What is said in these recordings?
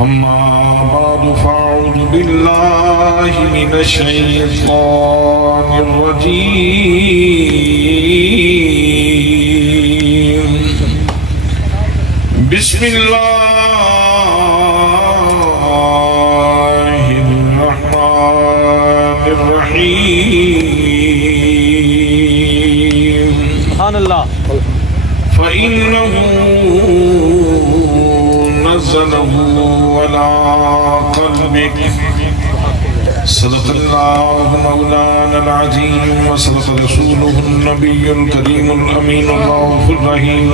أما بعد فأعوذ بالله من الشيطان الرجيم بسم الله الرحمن الرحيم سبحان الله فإنه نزله على قلبك صدق الله مولانا العظيم وصدق رسوله النبي الكريم الأمين الرؤوف الرحيم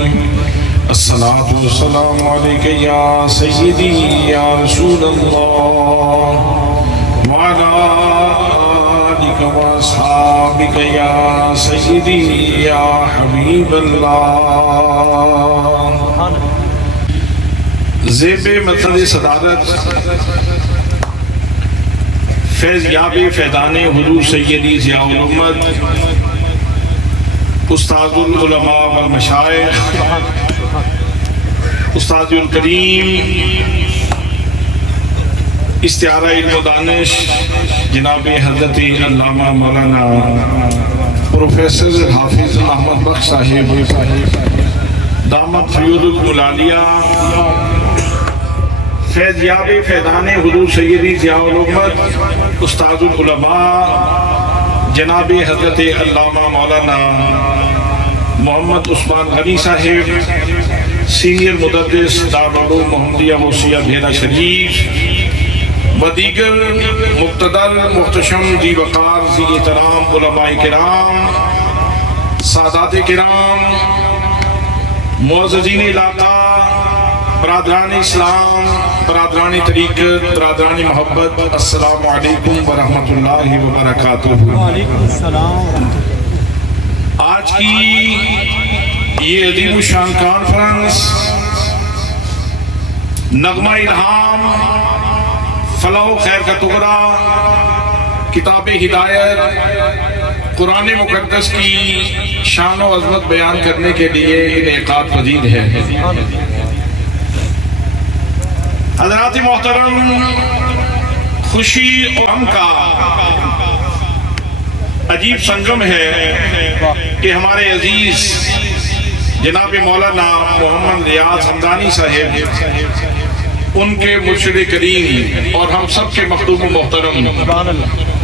الصلاة والسلام عليك يا سيدي يا رسول الله وعلى آلك وأصحابك يا سيدي يا حبيب الله زیب مطلب صدارت فیض یاب فیضان حضور سیدی ضیاء الامت استاذ العلماء والمشائخ استاذ الکریم استعارہ علم و دانش جناب حضرت علامہ مولانا پروفیسر حافظ احمد بخش صاحب دامت فیوض العالیہ فیض یاب فیضان حضور سیدی ضیاء الامت استاذ العلماء جناب حضرت علامہ مولانا محمد عثمان غنی صاحب سینئر مدرس دارالعلوم محمدیہ موسیہ بھیرہ شریف و دیگر مقتدر محتشم ذی وقار ذی احترام علماء کرام سادات کرام معززین علاقہ برادران اسلام برادران طریقت برادران محبت السلام علیکم ورحمۃ اللہ وبرکاتہ وعلیکم السلام آج کی یہ عظیم الشان کانفرنس نغمہ الہام فلاح و خیر کا تغرا کتاب ہدایت قرآن مقدس کی شان و عظمت بیان کرنے کے لیے انعقاد پذیر ہے حضرات محترم خوشی اور غم کا عجیب سنگم ہے کہ ہمارے عزیز جناب مولانا محمد ریاض حمدانی صاحب ان کے مرشد کریم اور ہم سب کے مخدوم و محترم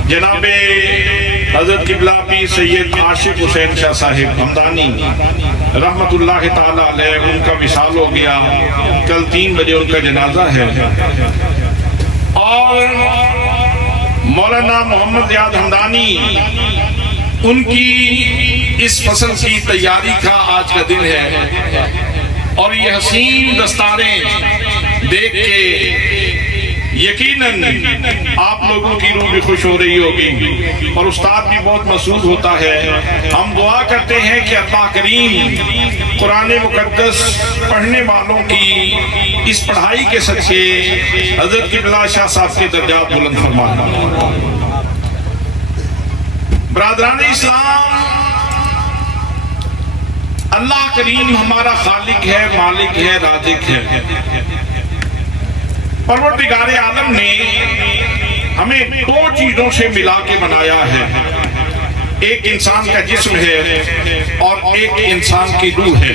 جناب حضرت قبلہ پیر سید عاشق حسین شاہ صاحب حمدانی رحمت اللہ تعالیٰ علیہ ان کا وصال ہو گیا کل 3 بجے ان کا جنازہ ہے اور مولانا محمد ریاض حمدانی ان کی اس فصل کی تیاری کا آج کا دن ہے اور یہ حسین دستاریں دیکھ کے یقیناً آپ لوگوں کی روح بھی خوش ہو رہی ہوگی اور استاد بھی بہت مسعود ہوتا ہے ہم دعا کرتے ہیں کہ اللہ کریم قرآن مقدس پڑھنے والوں کی اس پڑھائی کے صدقے حضرت قبلہ شاہ صاحب کے درجات بلند فرمائے برادران اسلام اللہ کریم ہمارا خالق ہے مالک ہے رازق ہے پروردگار عالم نے ہمیں 2 چیزوں سے ملا کے بنایا ہے ایک انسان کا جسم ہے اور ایک انسان کی روح ہے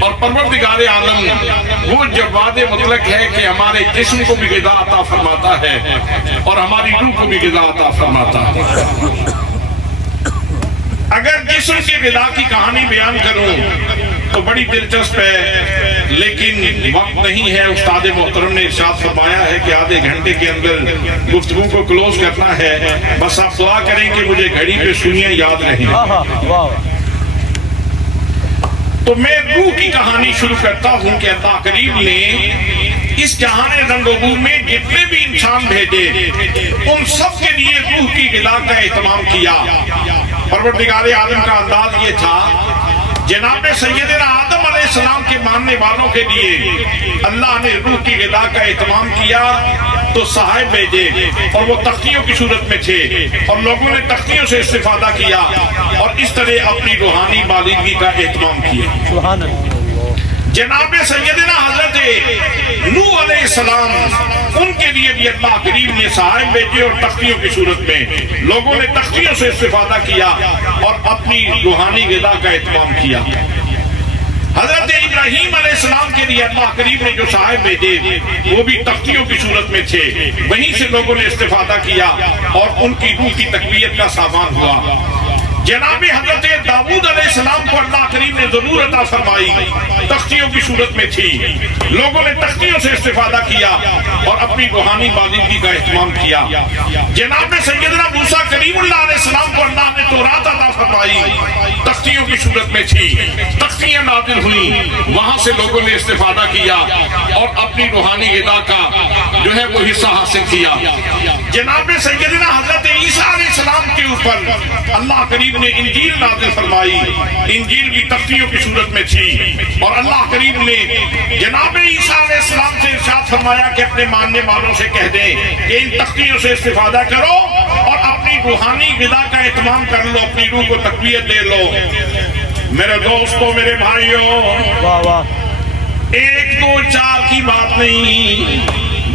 اور پروردگار عالم وہ جواد مطلق ہے کہ ہمارے جسم کو بھی غذا عطا فرماتا ہے اور ہماری روح کو بھی غذا عطا فرماتا ہے اگر جسم کے غذا کی کہانی بیان کروں تو بڑی دلچسپ ہے، لیکن وقت نہیں ہے۔ استاد محترم نے ارشاد فرمایا ہے کہ آدھے گھنٹے کے اندر گفتگو کو کلوز کرنا ہے، بس آپ دعا کریں کہ مجھے گھڑی پہ سنیے یاد رہیں۔ تو میں روح کی کہانی شروع کرتا ہوں کہ اللہ کریم نے اس جہان رنگ و بو میں جتنے بھی انسان بھیجے ان سب کے لیے روح کی غذا کا اہتمام کیا۔ پروردگار عالم کا انداز یہ تھا، جناب سیدنا آدم علیہ السلام کے ماننے والوں کے لیے اللہ نے روح کی غذا کا اہتمام کیا تو صحائف بھیجے، اور وہ تختیوں کی صورت میں تھے اور لوگوں نے تختیوں سے استفادہ کیا اور اس طرح اپنی روحانی بالغی کا اہتمام کیا۔ سبحان اللہ۔ جناب سیدنا حضرت نوح علیہ السلام، ان کے لیے بھی اللہ کریم نے صحائف بھیجے اور تختیوں کی صورت میں لوگوں نے تختیوں سے استفادہ کیا اور اپنی روحانی غذا کا اہتمام کیا۔ حضرت ابراہیم علیہ السلام کے لیے اللہ کریم نے جو صحائف بھیجے وہ بھی تختیوں کی صورت میں تھے، وہیں سے لوگوں نے استفادہ کیا اور ان کی روح کی تقویت کا سامان ہوا۔ جناب حضرت داؤد علیہ السلام کو اللہ کریم نے ضرور عطا فرمائی، تختیوں کی صورت میں تھی، لوگوں نے تختیوں سے استفادہ کیا اور اپنی روحانی بالغی کا اہتمام کیا۔ جناب سیدنا موسیٰ کلیم اللہ علیہ السلام کو اللہ نے تورات عطا فرمائی، تختیوں کی صورت میں تھی، تختیاں نازل ہوئیں، وہاں سے لوگوں نے استفادہ کیا اور اپنی روحانی غذا کا جو ہے وہ حصہ حاصل کیا۔ جناب سیدنا حضرت عیسیٰ علیہ السلام کے اوپر اللہ کریم نے انجیل نازل فرمائی، انجیل بھی تختیوں کی صورت میں تھی، اور اللہ کریم نے جناب عیسیٰ علیہ السلام سے ارشاد فرمایا کہ اپنے ماننے والوں سے کہہ دیں کہ ان تختیوں سے استفادہ کرو اور اپنی روحانی غذا کا اہتمام کر لو، اپنی روح کو تقویت دے لو۔ میرے دوستوں، میرے بھائیوں، 1 2 4 کی بات نہیں،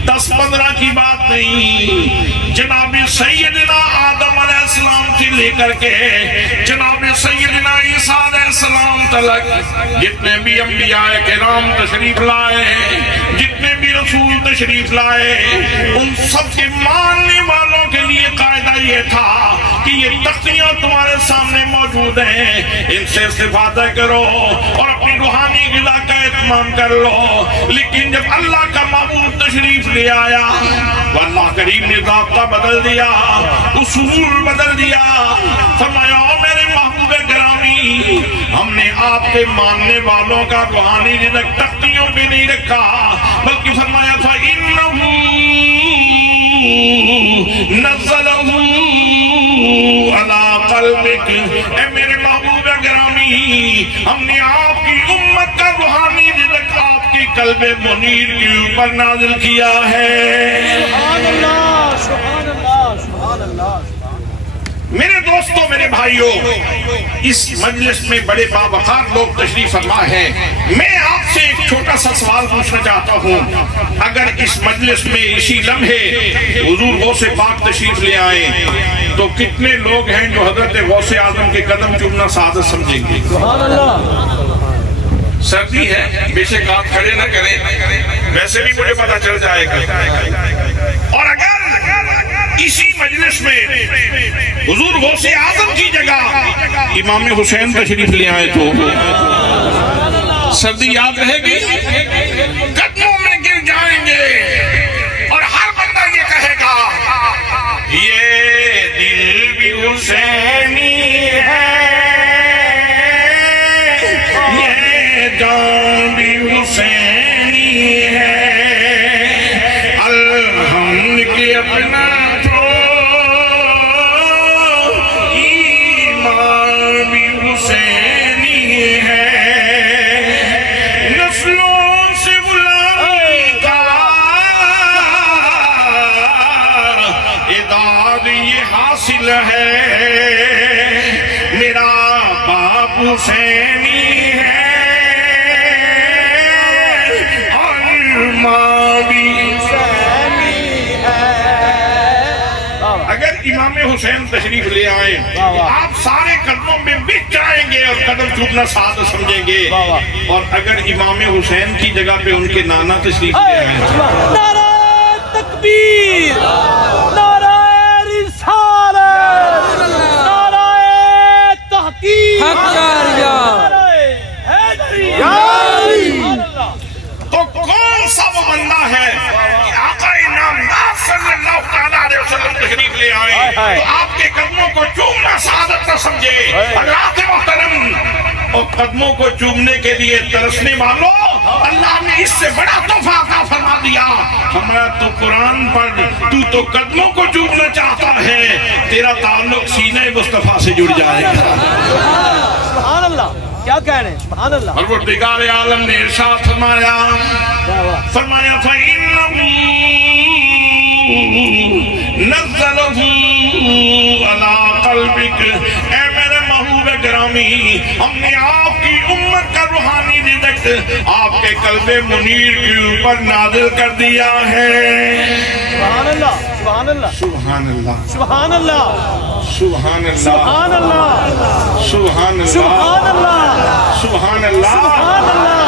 10 15 کی بات نہیں، جناب سیدنا آدم علیہ السلام سے لے کر کے جناب سیدنا عیسیٰ علیہ السلام تلک جتنے بھی انبیاء کرام تشریف لائے، جتنے بھی رسول تشریف لائے، ان سب کے ماننے والوں کے لیے قاعدہ یہ تھا کہ یہ تختیاں تمہارے سامنے موجود ہیں، ان سے استفادہ کرو اور اپنی روحانی غذا کا اہتمام کر لو۔ لیکن جب اللہ کا معبود تشریف لے آیا، اللہ کریم نے ضابطہ بدل دیا، اصول بدل دیا، فرمایا میرے محبوب گرامی، ہم نے آپ کے ماننے والوں کا روحانی رزق تختیوں پہ نہیں رکھا، بلکہ فرمایا تھا اِنَّهُ نَزَّلَهُ عَلَىٰ قَلْبِكَ، اے میرے محبوب گرامی، ہم نے آپ کی امت کا روحانی رزق آپ کی قلب منیر کے اوپر نازل کیا ہے۔ سبحان اللہ، سبحان اللہ، سبحان اللہ۔ میرے دوستوں، میرے بھائیوں، اس مجلس میں بڑے باوقار لوگ تشریف فرما ہیں۔ میں آپ سے ایک چھوٹا سا سوال پوچھنا چاہتا ہوں، اگر اس مجلس میں اسی لمحے حضور غوث پاک تشریف لے آئیں تو کتنے لوگ ہیں جو حضرت غوث اعظم کے قدم چومنا سعادت سمجھیں گے؟ سبحان اللہ۔ سردی ہے، بے شک آپ کھڑے نہ کریں، ویسے بھی مجھے پتا چل جائے گا۔ اور اگر اسی مجلس میں حضور غوث اعظم کی جگہ امام حسین تشریف لے آئے تو سردی یاد رہے گی؟ قدموں میں گر جائیں گے اور ہر بندہ یہ کہے گا یہ دل بھی حسینی ہے، یہ جان بھی حسینی ہے، الحمد کے اپنا ہے میرا باپ حسینی ہے اور ماں بھی حسینی ہے۔ اگر امام حسین تشریف لے آئیں آپ سارے قدموں میں بچ جائیں گے اور قدم چومنا سعادت سمجھیں گے، اور اگر امام حسین کی جگہ پہ ان کے نانا تشریف لے آئیں، نعرہ تکبیر، نعرہ حق کاریا، چلے آئے تو آپ کے قدموں کو چومنا سعادت نہ سمجھے اللہ کے محترم، اور قدموں کو چومنے کے لیے ترسنے والوں اللہ نے اس سے بڑا تحفہ عطا فرما دیا، ہمارا تو قرآن پر تو قدموں کو چومنا چاہتا ہے، تیرا تعلق سینہ مصطفیٰ سے جڑ جائے گا۔ سبحان اللہ، کیا کہہ رہے ہیں؟ سبحان اللہ۔ پروردگار عالم نے ارشاد فرمایا فَإِنَّهُ نَزَّلَهُ عَلَىٰ قَلْبِكَ، اے میرے محبوب گرامی، ہم نے آپ کی امت کا روحانی رزق آپ کے قلب منیر کے اوپر نازل کر دیا ہے۔ سبحان اللہ، سبحان اللہ، سبحان اللہ، سبحان اللہ، سبحان اللہ، سبحان اللہ، سبحان اللہ، سبحان اللہ، سبحان اللہ۔ سبحان اللہ۔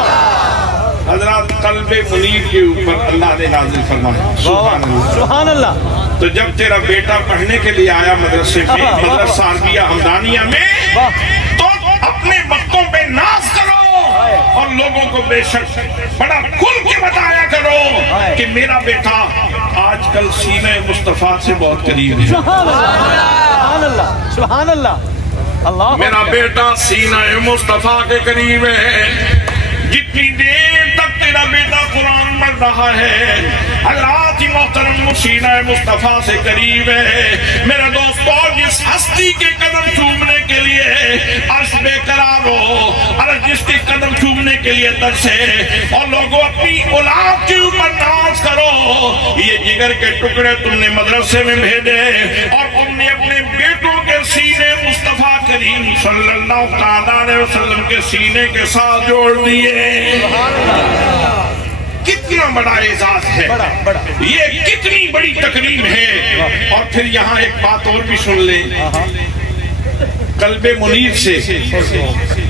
حضرات قلب منیر کے اوپر اللہ نے نازل فرمایا، سبحان اللہ۔ سبحان اللہ۔ تو جب تیرا بیٹا پڑھنے کے لیے آیا مدرسے میں، مدرسہ عربیہ حمدانیہ میں، تو اپنے وقتوں پہ ناز کرو اور لوگوں کو بے شک بڑا کھل کے بتایا کرو کہ میرا بیٹا آج کل سینہ مصطفیٰ سے بہت قریب ہے۔ سبحان اللہ، سبحان اللہ، اللہ میرا بیٹا سینہ مصطفیٰ کے قریب ہے۔ جتنی دیر تک تیرا بیٹا قرآن پڑھ رہا ہے، اللہ کی محترم سینہ مصطفیٰ سے قریب ہے۔ میرے دوستو، جس ہستی کے قدم چومنے کے لیے عرش بے قرار ہو، عرش جس کے قدم چومنے کے لیے ترسے، اور لوگوں اپنی اولاد کے اوپر ناز کرو، یہ جگر کے ٹکڑے تم نے مدرسے میں بھیجے اور تم نے اپنے بیٹوں کے سینے مصطفیٰ کریم صلی اللہ علیہ وسلم کے سینے کے ساتھ جوڑ دیے۔ کتنا بڑا اعزاز ہے، یہ کتنی بڑی تکریم ہے۔ اور پھر یہاں ایک بات اور بھی سن لیں، قلب منیر سے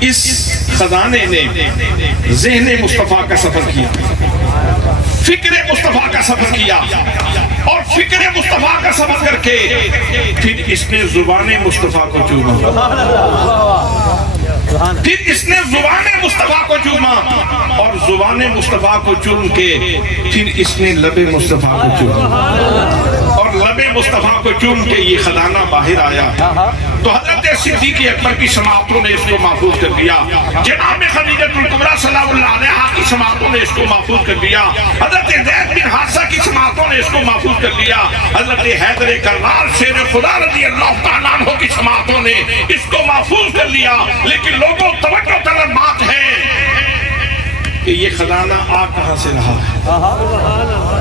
اس خزانے نے ذہن مصطفیٰ کا سفر کیا، فکر مصطفیٰ کا سفر کیا، اور فکر مصطفیٰ کا سفر کر کے پھر اس نے زبان مصطفیٰ کو چوما، پھر اس نے زبان مصطفیٰ کو چوما، اور زبان مصطفیٰ کو چوم کے پھر اس نے لب مصطفیٰ کو چوما، اور لب مصطفیٰ کو چوم کے یہ خزانہ باہر آیا۔ تو حضرت صدیق اکبر کی سماعتوں نے اس کو محفوظ کر دیا، جناب خدیجہ الکبریٰ سلام اللہ علیہا کی سماعتوں نے اس کو محفوظ کر دیا، حضرت زید بن حارثہ کی سماعتوں نے اس کو محفوظ کر دیا، حضرت حیدر کرار شیر خدا رضی اللہ تعالیٰ عنہ کی سماعتوں نے اس کو محفوظ کر لیا۔ لیکن لوگوں توجہ طلب بات ہے کہ یہ خزانہ آ کہاں سے رہا ہے،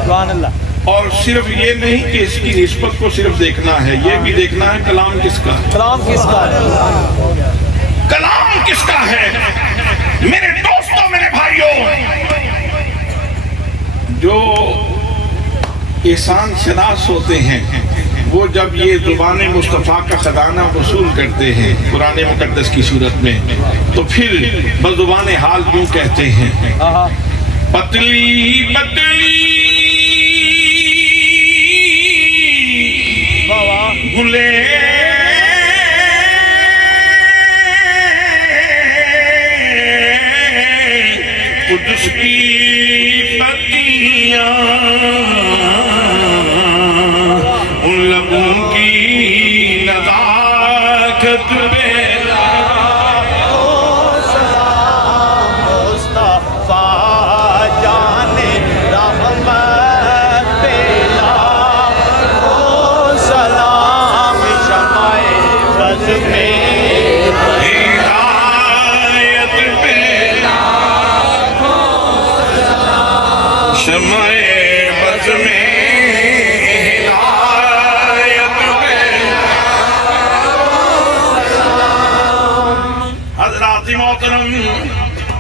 سبحان اللہ۔ اور صرف یہ نہیں کہ اس کی نسبت کو صرف دیکھنا ہے، یہ بھی دیکھنا ہے کلام کس کا ہے، کلام کس کا ہے، کلام کس کا ہے۔ میرے دوستوں، میرے بھائیوں، جو احسان شناس ہوتے ہیں وہ جب یہ زبان مصطفیٰ کا خزانہ وصول کرتے ہیں قرآن مقدس کی صورت میں، تو پھر بزبان حال یوں کہتے ہیں، پتلی پتلی گلے قدس کی پتیاں، ان لبوں کی نزاکت پہ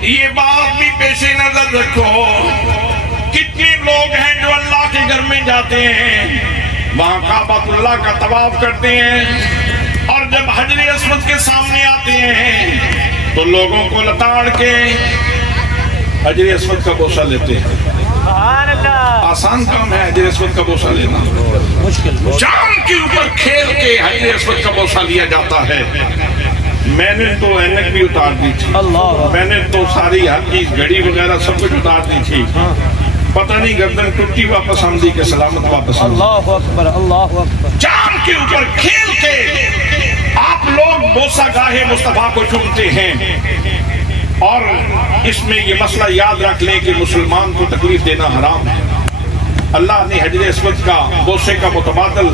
یہ بات بھی پیش نظر رکھو، کتنے لوگ ہیں جو اللہ کے گھر میں جاتے ہیں، وہاں کعبۃ اللہ کا طواف کرتے ہیں، اور جب حجر اسود کے سامنے آتے ہیں تو لوگوں کو لتاڑ کے حجر اسود کا بوسہ لیتے ہیں۔ آسان کام ہے حجر اسود کا بوسہ لینا، جان کے اوپر کھیل کے حجر اسود کا بوسہ لیا جاتا ہے۔ میں نے تو اینک بھی اتار دی تھی، میں نے تو ساری ہر چیز گھڑی وغیرہ سب کچھ اتار دی تھی، پتہ نہیں گردن ٹوٹی واپس آمدی کہ سلامت واپس آمدی۔ اللہ اکبر، اللہ اکبر۔ جان کے اوپر کھیل کے آپ لوگ بوسہ گاہ مصطفیٰ کو چومتے ہیں، اور اس میں یہ مسئلہ یاد رکھ لیں کہ مسلمان کو تکلیف دینا حرام ہے۔ اللہ نے حجر اسود کا بوسے کا متبادل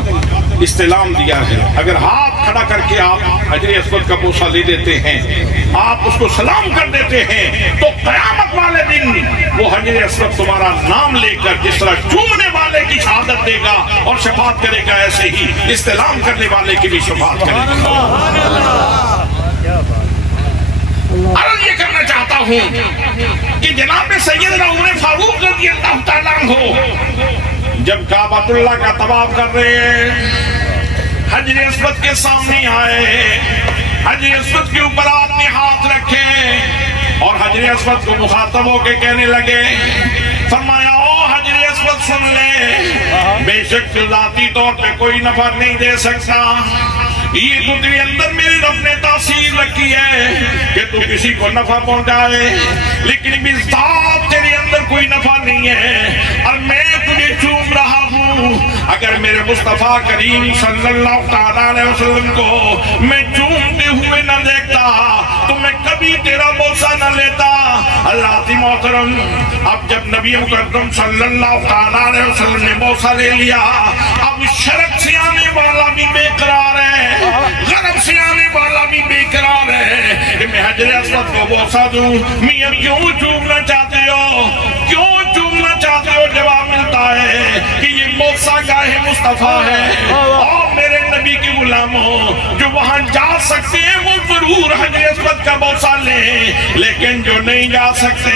استعلام دیا ہے۔ اگر ہاتھ کھڑا کر کے آپ حجر اسود کا بوسہ لے دیتے ہیں، آپ اس کو سلام کر دیتے ہیں، تو قیامت والے دن وہ حجر اسود تمہارا نام لے کر جس طرح چومنے والے کی شہادت دے گا اور شفاعت کرے گا، ایسے ہی استعلام کرنے والے کی بھی شفاعت کرے گا۔ عرض یہ کرنا چاہتا ہوں کہ جناب سیدنا عمر فاروق رضی اللہ تعالیٰ عنہ جب کعبۃ اللہ کا طواف کر رہے ہیں، حجر اسود کے سامنے آئے، حجر اسود کے اوپر آپ نے ہاتھ رکھے اور حجر اسود کو مخاطب ہو کے کہنے لگے، فرمایا او حجر اسود سن لے، بے شک ذاتی طور پہ کوئی نفع نہیں دے سکتا، یہ تو تیرے اندر میرے رب نے تاثیر رکھی ہے کہ تو کسی کو نفع پہنچائے، لیکن ذات تیرے اندر کوئی نفع نہیں ہے، اور میں تجھے چوم رہا ہوں۔ اگر میرے مصطفیٰ کریم صلی اللہ علیہ وسلم کو میں چومتے ہوئے نہ دیکھتا تو میں کبھی تیرا بوسہ نہ لیتا۔ اللہ کی محترم، اب جب نبی مکرم صلی اللہ علیہ وسلم نے بوسہ لے لیا، اب شرق سے آنے والا بھی بے قرار ہے، غرب سے آنے والا بھی بے قرار ہے کہ میں حجر اسود کو بوسہ دوں۔ میاں کیوں چومنا چاہتے ہو، کیوں چومنا چاہتے ہو؟ جواب ملتا ہے کہ یہ بوسہ گاہ مصطفیٰ ہے، اور میرے نبی کے غلاموں جو وہاں جا سکتے ہیں وہ ضرور حجر اسود کا بوسہ لیں، لیکن جو نہیں جا سکتے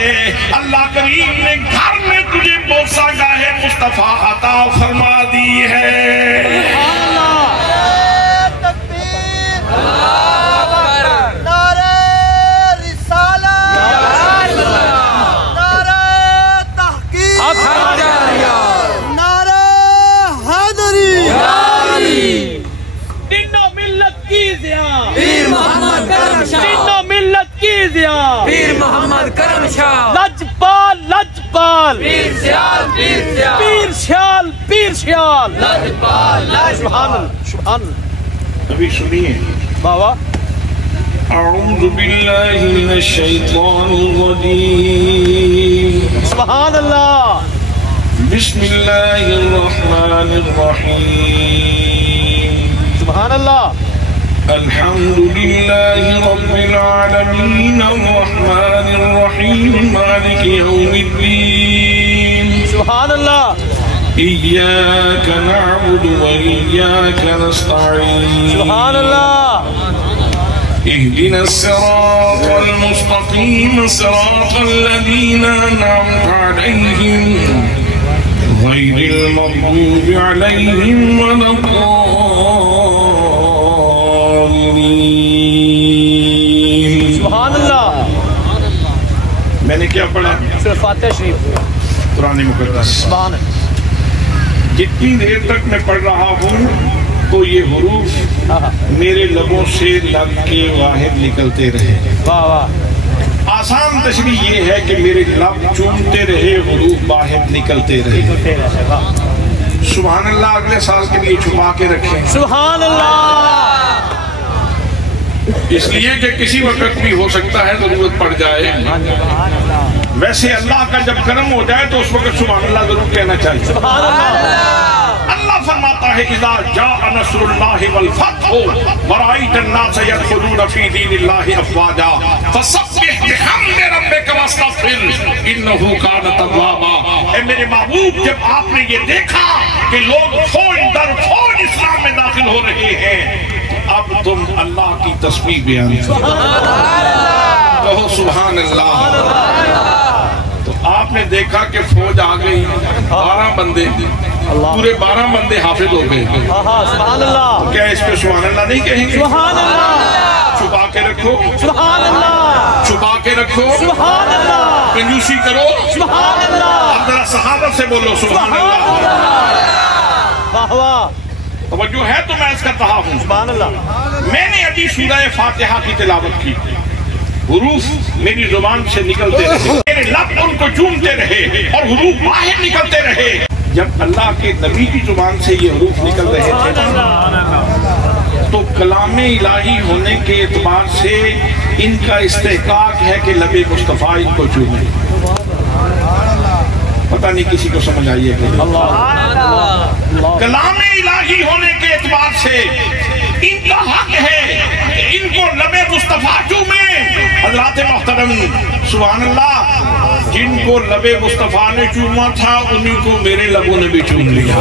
اللہ کریم نے گھر میں تجھے بوسہ گاہ مصطفیٰ عطا فرما دی ہے۔ پیر محمد کرم شاہ، لجپال لجپال، پیر سیال پیر سیال، پیر سیال پیر سیال، لجپال لجپال۔ سبحان اللہ سبحان اللہ۔ ابھی سنیے بابا، اعوذ باللہ من الشیطان الرجیم، سبحان اللہ، بسم اللہ الرحمن الرحیم، سبحان اللہ، الحمد للہ رب العالمین الرحمن الرحیم مالک یوم الدین، سبحان اللہ، ایاک نعبد و ایاک نستعین، سبحان اللہ، اهدنا الصراط المستقيم صراط الذين أنعمت عليهم غير المغضوب عليهم ولا الضالين۔ سبحان اللہ۔ میں نے کیا پڑھا؟ سورہ فاتحہ شریف، قرآن مقدس۔ سبحان اللہ۔ جتنی دیر تک میں پڑھ رہا ہوں تو یہ حروف میرے لبوں سے لگ کے واحد نکلتے رہے۔ واہ واہ، آسان تشریح یہ ہے کہ میرے لب چومتے رہے، حروف باہر نکلتے رہے۔ سبحان اللہ اگلے سال کے لیے چھپا کے رکھیں، سبحان اللہ، اس لیے کہ کسی وقت بھی ہو سکتا ہے ضرورت پڑ جائے۔ ویسے اللہ کا جب کرم ہو جائے تو اس وقت سبحان اللہ ضرور کہنا چاہیے۔ سبحان اللہ۔ اللہ فرماتا ہے اذا جاء نصر اللہ والفتح ورأیت الناس يدخلون فی دین اللہ افواجا فسبح بحمد ربک واستغفر انہ کان توابا۔ اے میرے محبوب، جب آپ نے یہ دیکھا کہ لوگ فوج در فوج اسلام میں داخل ہو رہے ہیں، اب تم اللہ کی تسبیح بیان کہو سبحان اللہ۔ تو آپ نے دیکھا کہ فوج آ گئی، 12 بندے، پورے 12 بندے حافظ ہو گئے۔ سبحان اللہ، کیا اس پہ سبحان اللہ نہیں کہیں گے؟ سبحان اللہ، چھپا کے رکھو، سبحان اللہ، چھپا کے رکھو، سبحان اللہ، کنجوسی کرو، سبحان اللہ، اب ذرا صحابت سے بولو سبحان اللہ۔ واہ واہ، توجہ ہے تو میں اس کا کہا ہوں۔ سبحان اللہ۔ میں نے ابھی سورہ فاتحہ کی تلاوت کی، حروف میری زبان سے نکلتے رہے، میرے لب ان کو چومتے رہے اور حروف باہر نکلتے رہے۔ جب اللہ کے نبی کی زبان سے یہ حروف نکل رہے تھے تو کلام الہی ہونے کے اعتبار سے ان کا استحقاق ہے کہ لب مصطفیٰ ان کو چومے. پتہ نہیں کسی کو سمجھ آئیے کہ کلام الہی ہونے کے اعتبار سے ان کا حق ہے کہ ان کو لب مصطفیٰ چومے. حضرات محترم سبحان اللہ، جن کو لب مصطفیٰ نے چوما تھا انہی کو میرے لبوں نے بھی چوم لیا.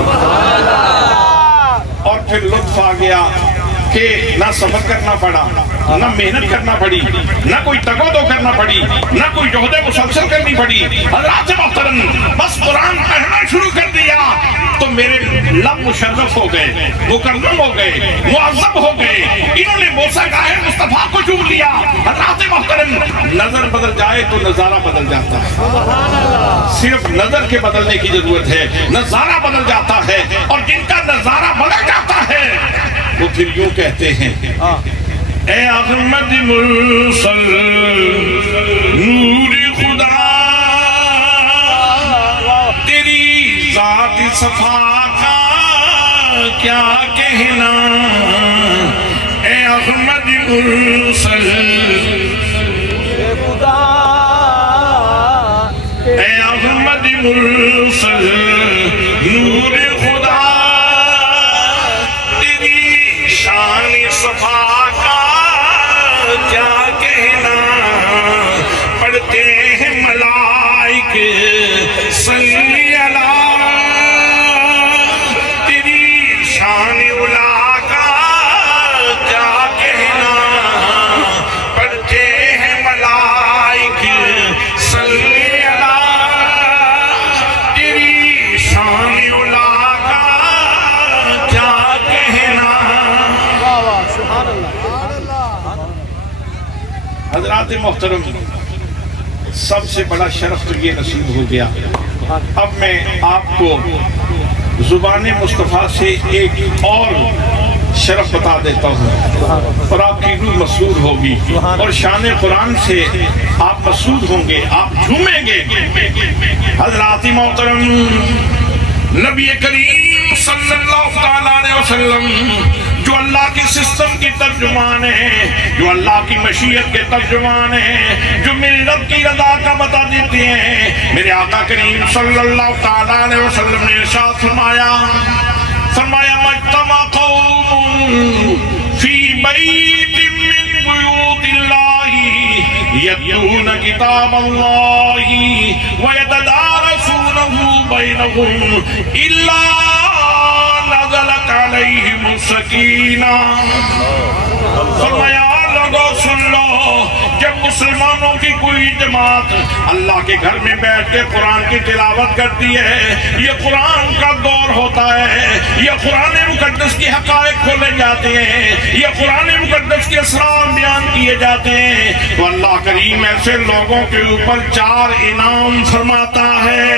اور پھر لطف آ گیا کہ نہ سفر کرنا پڑا، نہ محنت کرنا پڑی، نہ کوئی تگودو کرنا پڑی، نہ کوئی جہد مسلسل کرنی پڑی. حضرات محترم بس قرآن پڑھنا شروع کر دیا تو میرے لب مشرف ہو گئے، مکرم ہو گئے، معظم ہو گئے. انہوں نے بوسہ گاہ مصطفیٰ کو چوم لیا. حضرات محترم نظر بدل جائے تو نظارہ بدل جاتا ہے. صرف نظر کے بدلنے کی ضرورت ہے، نظارہ بدل جاتا ہے. اور جن کا نظارہ بدل جاتا ہے وہ پھر یوں کہتے ہیں، اے احمد مرسل نور خدا، تیری ذات صفا کا کیا کہنا. اے احمد مرسل اے احمد مرسل نور خدا، تیری شان صفا کا کیا کہنا. پڑھتے ہیں ملائک صلی اللہ، تیری شان علا کا کیا کہنا. پڑھتے ہیں ملائک صلی اللہ، تیری شان علا کا کیا کہنا. حضرات محترم سب سے بڑا شرف تو یہ نصیب ہو گیا. اب میں آپ کو زبان مصطفیٰ سے ایک اور شرف بتا دیتا ہوں اور آپ کی روح مسرور ہوگی اور شان قرآن سے آپ مسرور ہوں گے، آپ جھومیں گے. حضرات محترم نبی کریم صلی اللہ علیہ وسلم جو اللہ کی سسٹم کی ترجمان ہے، جو اللہ کی مشیت کے ترجمان ہے، جو میرے رب کی رضا کا بتا دیتے ہیں، میرے آقا کریم صلی اللہ علیہ وسلم نے ارشاد فرمایا مجتمع قوم فی بیت من بیوت اللہ یتلون کتاب اللہ ویتدارسونہ بینہم الا نزلت علیہم السکینہ. فرمایا لوگو سن لو، جب مسلمانوں کی کوئی جماعت اللہ کے گھر میں بیٹھ کے قرآن کی تلاوت کرتی ہے، یہ قرآن کا دور ہوتا ہے، یہ قرآن مقدس کی حقائق کھولے جاتے ہیں، یہ قرآن مقدس کے اسرار بیان کیے جاتے ہیں، تو اللہ کریم ایسے لوگوں کے اوپر 4 انعام فرماتا ہے.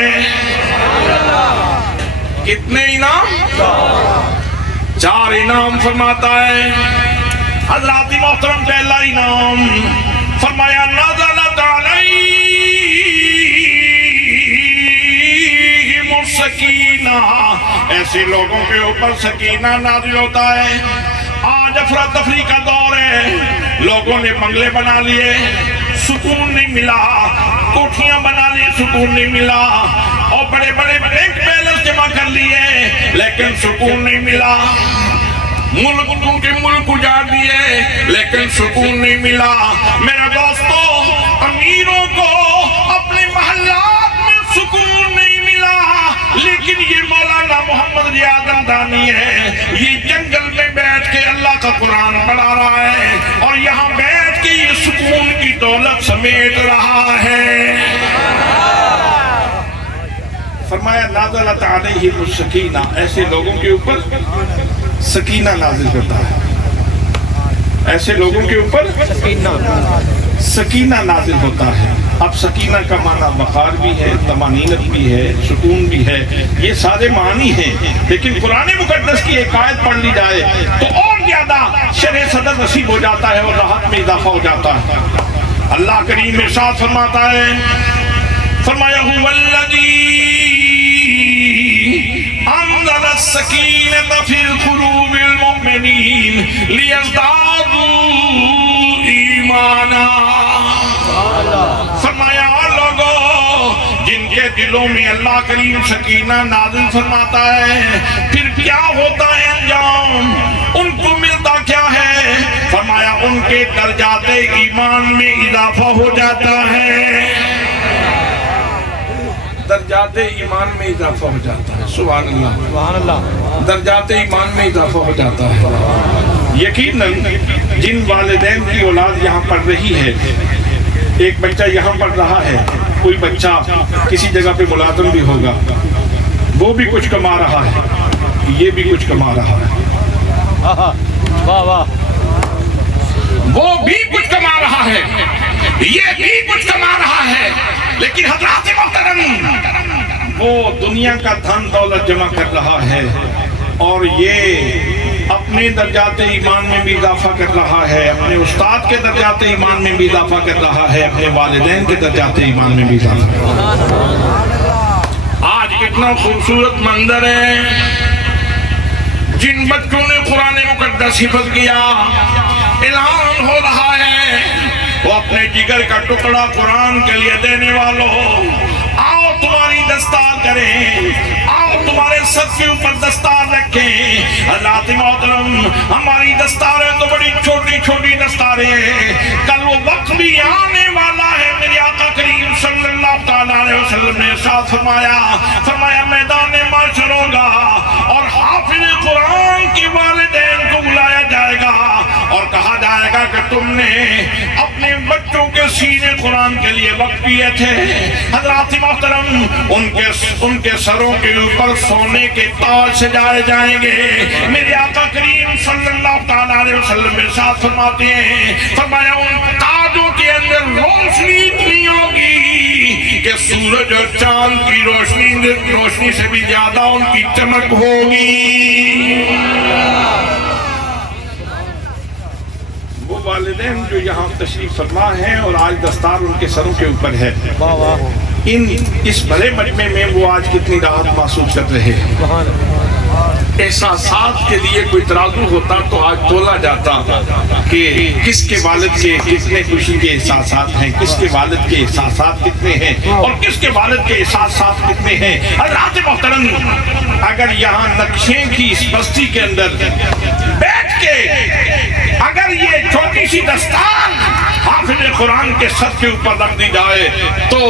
کتنے انعام؟ 4 انعام فرماتا ہے. حضرات محترم پہلا انعام فرمایا نازلت علیہم السکینہ، ایسے لوگوں کے اوپر سکینہ نازل ہوتا ہے. آج افراتفری کا دور ہے، لوگوں نے بنگلے بنا لیے، سکون نہیں ملا، کوٹھیاں بنا لی، سکون نہیں ملا، اور بڑے بڑے بینک بیلنس جمع کر لیے لیکن سکون نہیں ملا. ملکوں کے ملک اجاڑ دیے لیکن سکون نہیں ملا. میرے دوستو، امیروں کو اپنے محلات میں سکون نہیں ملا، لیکن یہ مولانا محمد ریاض حمدانی ہے، یہ جنگل میں بیٹھ کے اللہ کا قرآن پڑھا رہا ہے اور یہاں بیٹھ کے یہ سکون کی دولت سمیٹ رہا ہے. فرمایا نازلت علیہم السکینہ، ایسے لوگوں کے اوپر سکینہ نازل ہوتا ہے، ایسے لوگوں کے اوپر سکینہ نازل ہوتا ہے. اب سکینہ کا معنی وقار بھی ہے، طمانینت بھی ہے، سکون بھی ہے، یہ سارے معنی ہیں، لیکن قرآن مقدس کی ایک آیت پڑھ لی جائے تو اور زیادہ شرح صدر نصیب ہو جاتا ہے اور راحت میں اضافہ ہو جاتا ہے. اللہ کریم ارشاد فرماتا ہے، فرمایا هو الذی انزل السکینۃ السکینۃ فی قلوب المؤمنین لیزدادوا ایمانا. فرمایا لوگوں جن کے دلوں میں اللہ کریم سکینہ نازل فرماتا ہے پھر کیا ہوتا ہے انجام؟ ان کو ملتا کیا ہے؟ فرمایا ان کے درجات ایمان میں اضافہ ہو جاتا ہے. درجات ایمان میں اضافہ ہو جاتا ہے. سبحان اللہ سبحان اللہ. درجات ایمان میں اضافہ ہو جاتا ہے. یقیناً جن والدین کی اولاد یہاں پڑھ رہی ہے، ایک بچہ یہاں پڑھ رہا ہے، کوئی بچہ کسی جگہ پہ ملازم بھی ہوگا، وہ بھی کچھ کما رہا ہے، یہ بھی کچھ کما رہا ہے، واہ واہ، وہ بھی کچھ کما رہا ہے، یہ بھی کچھ کما رہا ہے. لیکن حضرات محترم وہ دنیا کا دھن دولت جمع کر رہا ہے اور یہ اپنے درجات ایمان میں بھی اضافہ کر رہا ہے، اپنے استاد کے درجات ایمان میں بھی اضافہ کر رہا ہے، اپنے والدین کے درجات ایمان میں بھی اضافہ کر رہا ہے. آج کتنا خوبصورت منظر ہے. جن بچوں نے قرآن مقدس حفظ کیا، اعلان ہو رہا ہے وہ اپنے جگر کا ٹکڑا قرآن کے لیے دینے والوں، آؤ تمہاری دستار کریں، آؤ تمہارے سر کے اوپر دستار رکھیں. حضرات محترم ہماری دستاریں تو بڑی چھوٹی چھوٹی دستاریں ہیں. کل وہ وقت بھی آنے والا ہے. میرے آقا کریم صلی اللہ تعالیٰ علیہ وسلم نے ارشاد فرمایا میدان محشر ہوگا اور حافظ قرآن کے والدین کو بلایا جائے گا اور کہا جائے گا کہ تم نے اپنے بچوں کے سینے قرآن کے لیے وقف کیے تھے. حضرات محترم ان کے سروں کے اوپر سونے کے تاج سجائے جائیں گے. میرے آقا کریم صلی اللہ تعالیٰ علیہ وسلم ارشاد فرماتے ہیں، فرمایا ان تاجوں کے اندر روشنی اتنی ہوگی کہ سورج اور چاند کی روشنی سے بھی زیادہ ان کی چمک ہوگی. وہ والدین جو یہاں تشریف فرما ہیں اور آج دستار ان کے سروں کے اوپر ہے، اس بڑے مجمع میں وہ آج کتنی راحت محسوس کر رہے ہیں. احساسات کے لیے کوئی ترازو ہوتا تو آج تولا جاتا کہ کس کے والد کے کتنے خوشی کے احساسات ہیں، کس کے والد کے احساسات کتنے ہیں اور کس کے والد کے احساسات کتنے ہیں. حضرات محترم اگر یہاں نقشے کی اس بستی کے اندر بیٹھ کے اگر یہ چھوٹی سی دستار حافظ قرآن کے سر کے اوپر رکھ دی جائے تو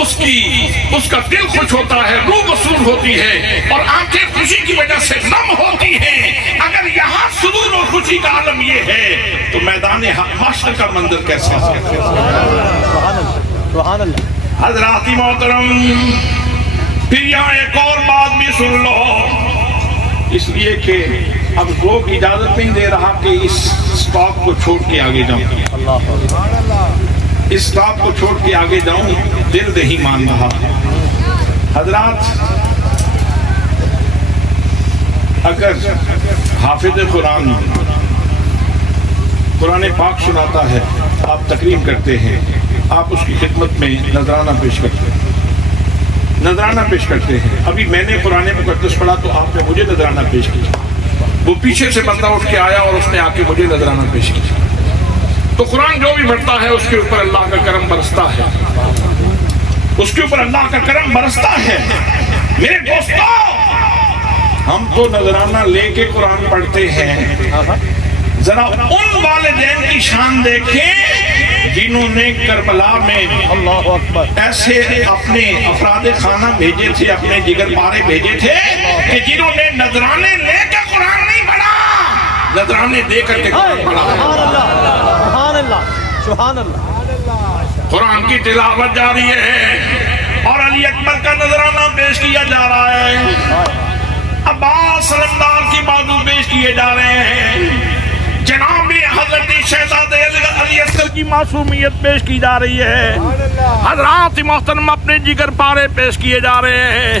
اس کا دل خوش ہوتا ہے، روح مسرور ہوتی ہے اور آنکھیں خوشی کی وجہ سے نم ہوتی ہیں. اگر یہاں سرور اور خوشی کا عالم یہ ہے تو میدان محشر کا منظر کیسا ہے؟ حضرات محترم پھر یہاں ایک اور بات بھی سن لو، اس لیے کہ اب لوگ اجازت نہیں دے رہا کہ اس سٹاپ کو چھوڑ کے آگے جاؤں، اس سٹاپ کو چھوڑ کے آگے جاؤں دل نہیں مان رہا. حضرات اگر حافظ قرآن پاک سناتا ہے، آپ تقریم کرتے ہیں، آپ اس کی خدمت میں نذرانہ پیش کرتے ہیں. ابھی میں نے قرآن مقدس پڑھا تو آپ نے مجھے نذرانہ پیش کیا. وہ پیچھے سے بندہ اٹھ کے آیا اور اس نے آ کے مجھے نذرانہ پیش کیا. تو قرآن جو بھی پڑھتا ہے اس کے اوپر اللہ کا کرم برستا ہے، اس کے اوپر اللہ کا کرم برستا ہے. میرے دوستو ہم تو نذرانہ لے کے قرآن پڑھتے ہیں. ذرا ان والدین کی شان دیکھیں جنہوں نے کربلا میں ایسے اپنے افراد خانہ بھیجے تھے، اپنے جگر پارے بھیجے تھے کہ جنہوں نے نذرانے لے کے قرآن نہیں پڑھا، نذرانے دے کر کے قرآن پڑھا. سبحان اللہ سبحان اللہ. قرآن کی تلاوت جاری ہے اور علی اکبر کا نذرانہ پیش کیا جا رہا ہے، عباس علمدار کی بازو پیش کیے جا رہے ہیں، جناب حضرت شہزادہ علی اصغر کی معصومیت پیش کی جا رہی ہے، حضرات محترم اپنے جگر پارے پیش کیے جا رہے ہیں.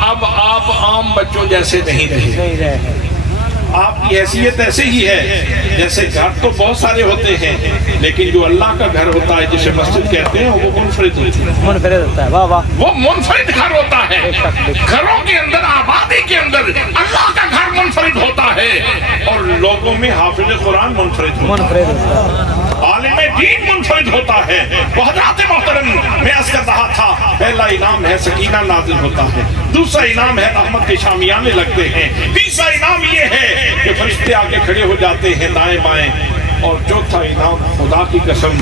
اب آپ عام بچوں جیسے نہیں رہے، آپ کی حیثیت ایسے ہی ہے جیسے گھر تو بہت سارے ہوتے ہیں، لیکن جو اللہ کا گھر ہوتا ہے جسے مسجد کہتے ہیں وہ منفرد ہوتا ہے، واہ واہ، وہ منفرد گھر ہوتا ہے۔ گھروں کے اندر، آبادی کے اندر اللہ کا گھر منفرد ہوتا ہے، اور لوگوں میں حافظ قرآن منفرد ہوتا ہے، عالم دین منفرد ہوتا ہے۔ وہ حضرات محترم میں عرض کر رہا تھا، پہلا انعام ہے سکینہ نازل ہوتا ہے، دوسرا انعام ہے رحمت کے شامیانے لگتے ہیں، تیسرا انعام یہ ہے کہ فرشتے آگے کھڑے ہو جاتے ہیں دائیں بائیں، اور چوتھا انعام خدا کی قسم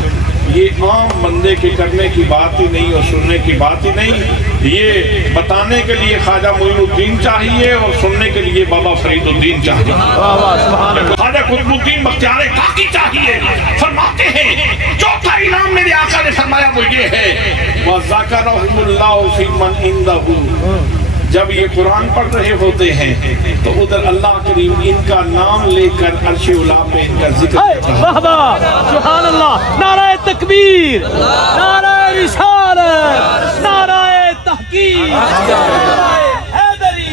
یہ عام بندے کے کرنے کی بات ہی نہیں اور سننے کی بات ہی نہیں، یہ بتانے کے لیے خواجہ معین الدین چاہیے اور سننے کے لیے بابا فرید الدین چاہیے، خواجہ قطب الدین بختیار کاکی چاہیے۔ فرماتے ہیں چوتھا انعام میرے آقا نے فرمایا وہ یہ ہے، وَذَكَرَهُمُ اللَّهُ فِي مَنْ عِنْدَهُ، جب یہ قرآن پڑھ رہے ہوتے ہیں تو ادھر اللہ کریم ان کا نام لے کر عرش اولا پہ ان کا ذکر کرتا ہے۔ واہ واہ، سبحان اللہ، نعرہ تکبیر، نعرہ رسالت، نعرہ تحقیق، نعرہ حیدری،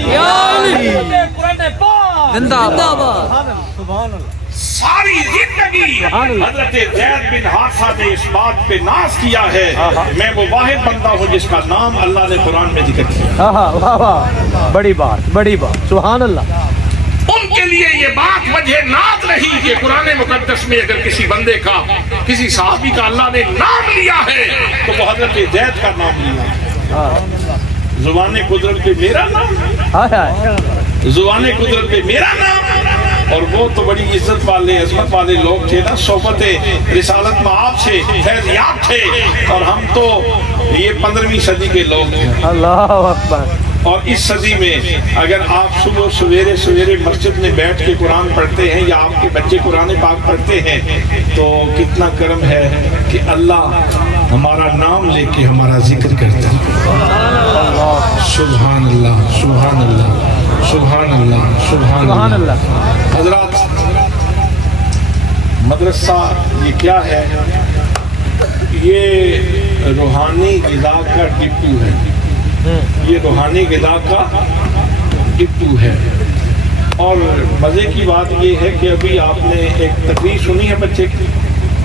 قرآن پاک، زندہ باد، سبحان اللہ۔ ساری زندگی حضرت زید بن حارثہ نے اس بات پہ ناز کیا ہے، میں وہ واحد بندہ ہوں جس کا نام اللہ نے قرآن میں ذکر کیا۔ واہ واہ، بڑی بات، بڑی بات، سبحان اللہ۔ ان کے لیے یہ بات وجہ ناز رہی کہ قرآن مقدس میں اگر کسی بندے کا، کسی صحابی کا اللہ نے نام لیا ہے تو وہ حضرت زید کا نام لیا۔ زبان قدرت پہ میرا نام، زبان قدرت پہ میرا نام، اور وہ تو بڑی عزت والے عظمت والے لوگ تھے نا، صحبت رسالت مآب سے فیض یاب تھے، اور ہم تو یہ 15ویں صدی کے لوگ تھے۔ اللہ اکبر۔ اور اس صدی میں اگر آپ صبح سویرے مسجد میں بیٹھ کے قرآن پڑھتے ہیں یا آپ کے بچے قرآن پاک پڑھتے ہیں تو کتنا کرم ہے کہ اللہ ہمارا نام لے کے ہمارا ذکر کرتا ہے۔ سبحان اللہ، سبحان اللہ، سبحان اللہ، سبحان اللہ۔ حضرات، مدرسہ یہ کیا ہے؟ یہ روحانی غذا کا ڈپو ہے، یہ روحانی غذا کا ڈپو ہے۔ اور مزے کی بات یہ ہے کہ ابھی آپ نے ایک تقریر سنی ہے بچے کی،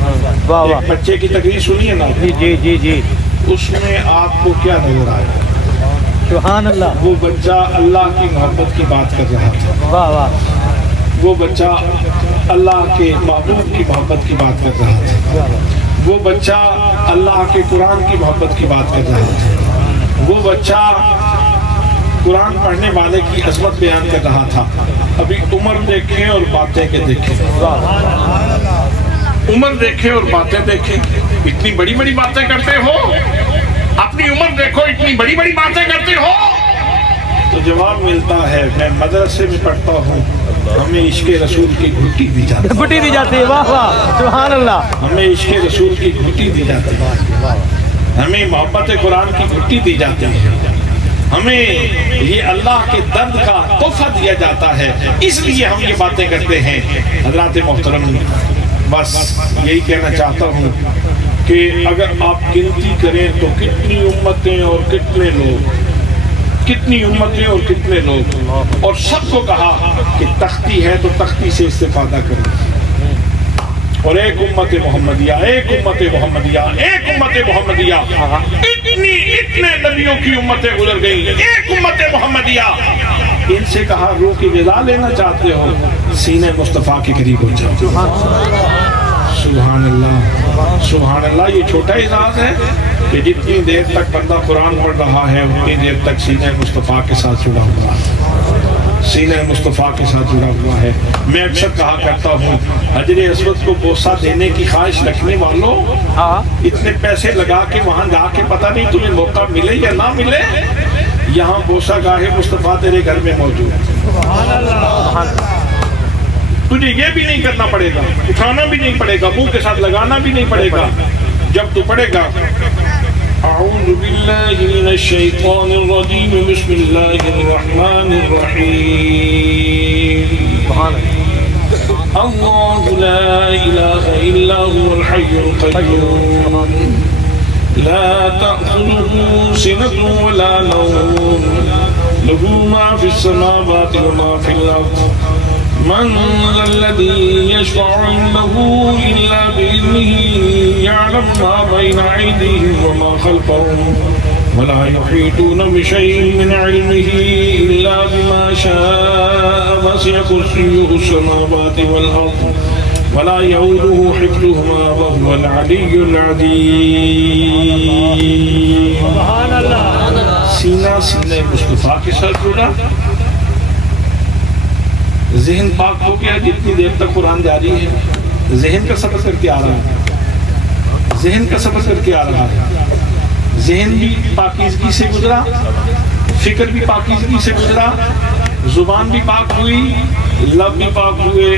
ایک بچے کی تقریر سنی ہے نا؟ جی جی جی۔ اس میں آپ کو کیا نظر آیا؟ سبحان اللہ۔ وہ بچہ اللہ کی محبت کی بات کر رہا تھا، واہ واہ، وہ بچہ اللہ کے محبوب کی محبت کی بات کر رہا تھا، وہ بچہ اللہ کے قرآن کی محبت کی بات کر رہا تھا، وہ بچہ قرآن پڑھنے والے کی عظمت بیان کر رہا تھا۔ ابھی عمر دیکھیں اور باتیں کے دیکھیں، عمر دیکھیں اور باتیں دیکھیں، اتنی بڑی بڑی باتیں کرتے ہو، اپنی عمر دیکھو اتنی بڑی بڑی باتیں کرتے ہو۔ تو جواب ملتا ہے میں مدرسے میں پڑھتا ہوں، ہمیں عشق رسول کی گھٹی دی جاتی ہے، گھٹی دی جاتی ہے، واہ واہ، سبحان اللہ۔ ہمیں عشق رسول کی گھٹی دی جاتی ہے، ہمیں محبت قرآن کی گھٹی دی جاتی ہے، ہمیں یہ اللہ کے درد کا تحفہ دیا جاتا ہے، اس لیے ہم یہ باتیں کرتے ہیں۔ حضرات محترم، بس یہی کہنا چاہتا ہوں کہ اگر آپ گنتی کریں تو کتنی امتیں اور کتنے لوگ، کتنی امتیں اور کتنے لوگ، اور سب کو کہا کہ تختی ہے تو تختی سے استفادہ کرو، اور ایک امت محمدیہ، ایک امت محمدیہ، ایک امت محمدیہ، اتنے نبیوں کی امتیں گزر گئی، ایک امت محمدیہ۔ ان سے کہا روح کی غذا لینا چاہتے ہو، سینہ مصطفیٰ کے قریب ہو جاؤ۔ سبحان اللہ، سبحان اللہ۔ یہ چھوٹا اعزاز ہے کہ جتنی دیر تک بندہ قرآن پڑھ رہا ہے اتنی دیر تک سینہ مصطفیٰ کے ساتھ جڑا ہوا ہے، سینہ مصطفیٰ کے ساتھ جڑا ہوا ہے۔ میں اکثر کہا کرتا ہوں، حجر اسود کو بوسہ دینے کی خواہش رکھنے والوں، اتنے پیسے لگا کے وہاں جا کے پتہ نہیں تمہیں موقع ملے یا نہ ملے، یہاں بوسہ گاہ مصطفیٰ تیرے گھر میں موجود ہے۔ تجھے یہ بھی نہیں کرنا پڑے گا، اٹھانا بھی نہیں پڑے گا، منہ کے ساتھ لگانا بھی نہیں پڑے گا۔ جب تو پڑھے گا اعوذ باللہ من الشیطان الرجیم بسم اللہ الرحمن الرحیم، اللہ لا الہ الا هو الحی القیوم لا تأخذه سنة ولا نوم لہو ما فی السماوات وما فی الارض من ذا الذی یشفع عنده الا بإذنه یعلم ما بین ایدیہم وما خلفہم ولا يحيطون بشيء من علمه إلا بما شاء وسع كرسيه السماوات والأرض ولا يؤوده حفظهما وهو العلي العظيم. سبحان اللہ. سینہ سینہ مصطفیٰ کے ساتھ جڑا، ذہن پاک ہو گیا. جتنی دیر تک قرآن جاری ہے ذہن کا سفر کر کے آ رہا ہے، ذہن کا سفر کر کے آ رہا ہے. ذہن بھی پاکیزگی سے گزرا، فکر بھی پاکیزگی سے گزرا، زبان بھی پاک ہوئی، لب بھی پاک ہوئے،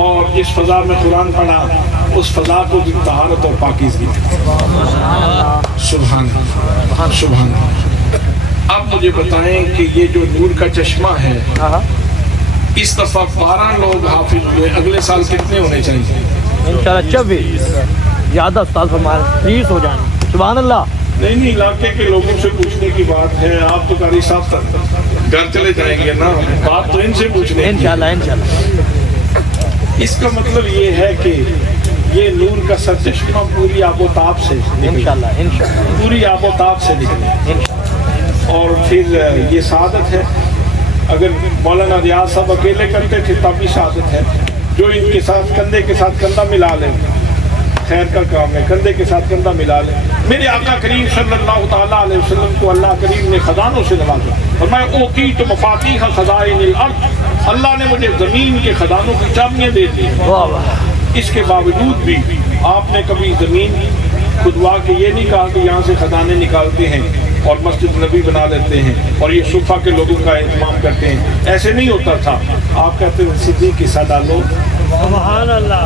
اور جس فضا میں قرآن پڑھا اس فضا کو بھی طہارت اور پاکیزگی. سبحان اللہ، سبحان اللہ. اب مجھے بتائیں کہ یہ جو نور کا چشمہ ہے اس دفعہ 12 لوگ حافظ ہوئے، اگلے سال کتنے ہونے چاہیے؟ انشاءاللہ 24. زیادہ استاد فرمائے 30 ہو جائیں. سبحان اللہ. نہیں علاقے کے لوگوں سے پوچھنے کی بات ہے. آپ تو قاری صاحب تک گھر چلے جائیں گے نا، بات تو ان سے پوچھنے کی. انشاءاللہ انشاءاللہ. اس کا مطلب یہ ہے کہ یہ نور کا سرچشمہ پوری آب و تاب سے انشاءاللہ انشاءاللہ پوری آب و تاب سے نکلے، اور پھر یہ سعادت ہے. اگر مولانا ریاض صاحب اکیلے کرتے تھے تب بھی سعادت ہے. جو ان کے ساتھ کندھے کے ساتھ کندھا ملا لے، خیر کا کام ہے، کندھے کے ساتھ کندھا ملا لے. میرے آقا کریم صلی اللہ تعالیٰ علیہ وسلم کو اللہ کریم نے خزانوں سے نوازا، فرمایا اوتیت مفاتیح خزائن الارض، اللہ نے مجھے زمین کے خزانوں کی چابیاں دے دی. اس کے باوجود بھی آپ نے کبھی زمین کھدوا کے یہ نہیں کہا کہ یہاں سے خزانے نکالتے ہیں اور مسجد نبی بنا لیتے ہیں اور یہ صوفہ کے لوگوں کا اہتمام کرتے ہیں. ایسے نہیں ہوتا تھا. آپ کہتے ہیں صدیق حصہ ڈالو، سبحان اللہ.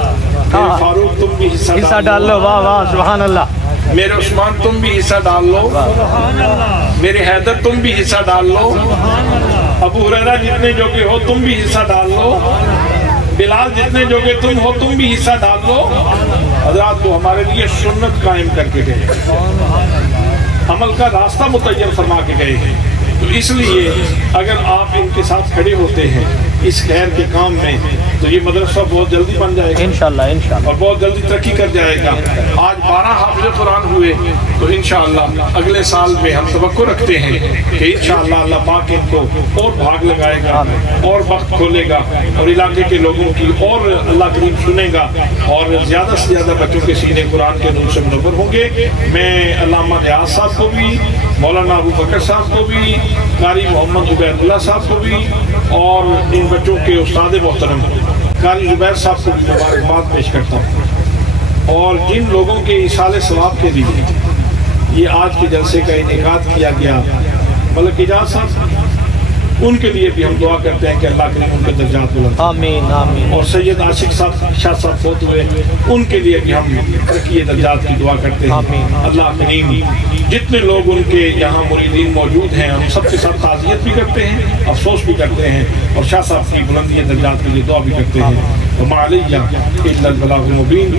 میرے فاروق تم بھی حصہ ڈال لو. واہ واہ سبحان اللہ. میرے عثمان تم بھی حصہ ڈال لو، میرے حیدر تم بھی حصہ ڈال لو، ابو ہریرہ جتنے جوگے ہو تم بھی حصہ ڈال لو، بلال جتنے جوگے تم ہو تم بھی حصہ ڈال لو. حضرات وہ ہمارے لیے سنت قائم کر کے گئے، عمل کا راستہ متعین فرما کے گئے ہیں. تو اس لیے اگر آپ ان کے ساتھ کھڑے ہوتے ہیں اس خیر کے کام میں تو یہ مدرسہ بہت جلدی بن جائے گا انشاءاللہ انشاءاللہ، اور بہت جلدی ترقی کر جائے گا. آج 12 حافظ قرآن ہوئے تو انشاءاللہ اگلے سال میں ہم توقع رکھتے ہیں کہ انشاءاللہ اللہ پاک ان کو اور بھاگ لگائے گا اور وقت کھولے گا اور علاقے کے لوگوں کی اور اللہ کریم سنے گا اور زیادہ سے زیادہ بچوں کے سینے قرآن کے نور سے منور ہوں گے. میں علامہ ریاض صاحب کو بھی، مولانا ابو بکر صاحب کو بھی، قاری محمد عبید اللہ صاحب کو بھی اور ان بچوں کے استاد محترم قاری زبیر صاحب کو بھی مبارکباد پیش کرتا ہوں. اور جن لوگوں کے ایصال ثواب کے لیے یہ آج کے جلسے کا انعقاد کیا گیا، ملک اجاز صاحب، ان کے لیے بھی ہم دعا کرتے ہیں کہ اللہ کریم ان کے درجات بلند. آمین آمین. اور سید عاشق صاحب شاہ صاحب فوت ہوئے، ان کے لیے بھی ہم ترقی درجات کی دعا کرتے ہیں. اللہ کریم جتنے لوگ ان کے یہاں مریدین موجود ہیں ہم سب کے ساتھ تعزیت بھی کرتے ہیں، افسوس بھی کرتے ہیں اور شاہ صاحب کی بلندی درجات کے لیے دعا بھی کرتے ہیں. وما علیہ الا البلاغ المبین.